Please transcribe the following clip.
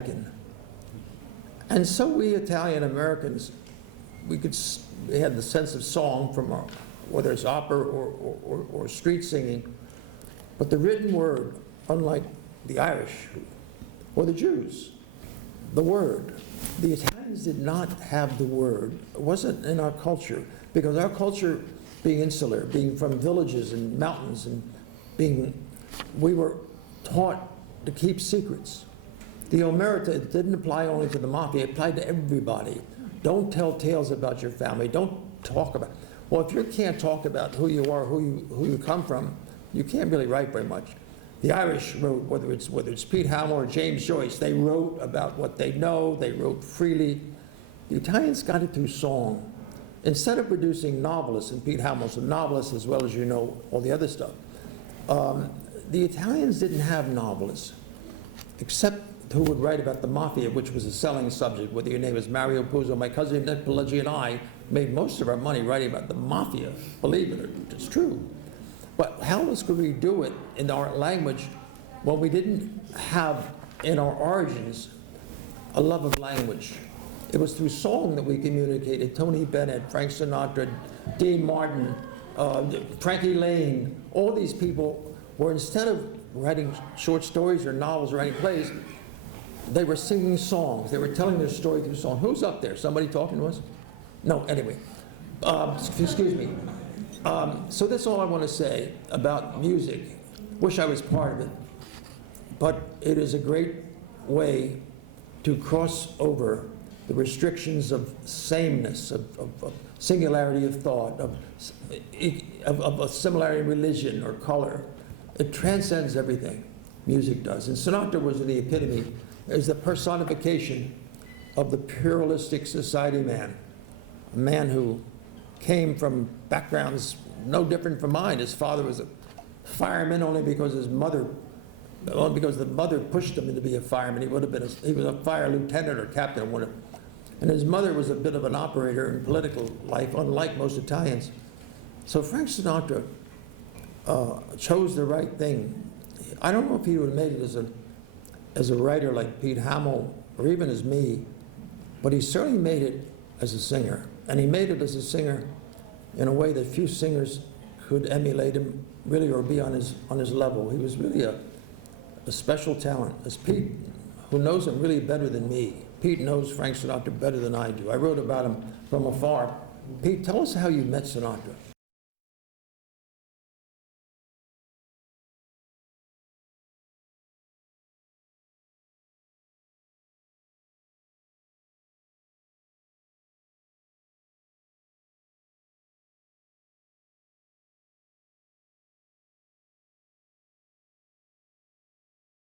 And so we Italian Americans, we had the sense of song from our, whether it's opera or street singing, but the written word, unlike the Irish or the Jews, the word, the Italians did not have the word. It wasn't in our culture, because our culture, being insular, being from villages and mountains, and we were taught to keep secrets. The omerta didn't apply only to the mafia, it applied to everybody. Don't tell tales about your family, don't talk about, well, if you can't talk about who you are, who you come from, you can't really write very much. The Irish wrote, whether it's Pete Hamill or James Joyce, they wrote about what they know, they wrote freely. The Italians got it through song. Instead of producing novelists, and Pete Hamill's a novelist as well as you know all the other stuff, the Italians didn't have novelists, except who would write about the mafia, which was a selling subject, whether your name is Mario Puzo. My cousin Nick Pileggi and I made most of our money writing about the mafia, believe it, it's true. But how else could we do it in our language when we didn't have in our origins a love of language? It was through song that we communicated. Tony Bennett, Frank Sinatra, Dean Martin, Frankie Lane, all these people were, instead of writing short stories or novels or writing plays, they were singing songs. They were telling their story through song. Who's up there? Somebody talking to us? No, anyway. Excuse me. So that's all I want to say about music. Wish I was part of it. But it is a great way to cross over the restrictions of sameness, of singularity of thought, of a similarity in religion or color. It transcends everything. Music does. And Sinatra was the epitome, is the personification of the pluralistic society man, a man who came from backgrounds no different from mine. His father was a fireman only because the mother pushed him to be a fireman. He was a fire lieutenant or captain or whatever. And his mother was a bit of an operator in political life, unlike most Italians. So Frank Sinatra chose the right thing. I don't know if he would have made it as a writer like Pete Hamill or even as me, but he certainly made it as a singer. And he made it as a singer in a way that few singers could emulate him really or be on his level. He was really a special talent. As Pete, who knows him really better than me, Pete knows Frank Sinatra better than I do. I wrote about him from afar. Pete, tell us how you met Sinatra.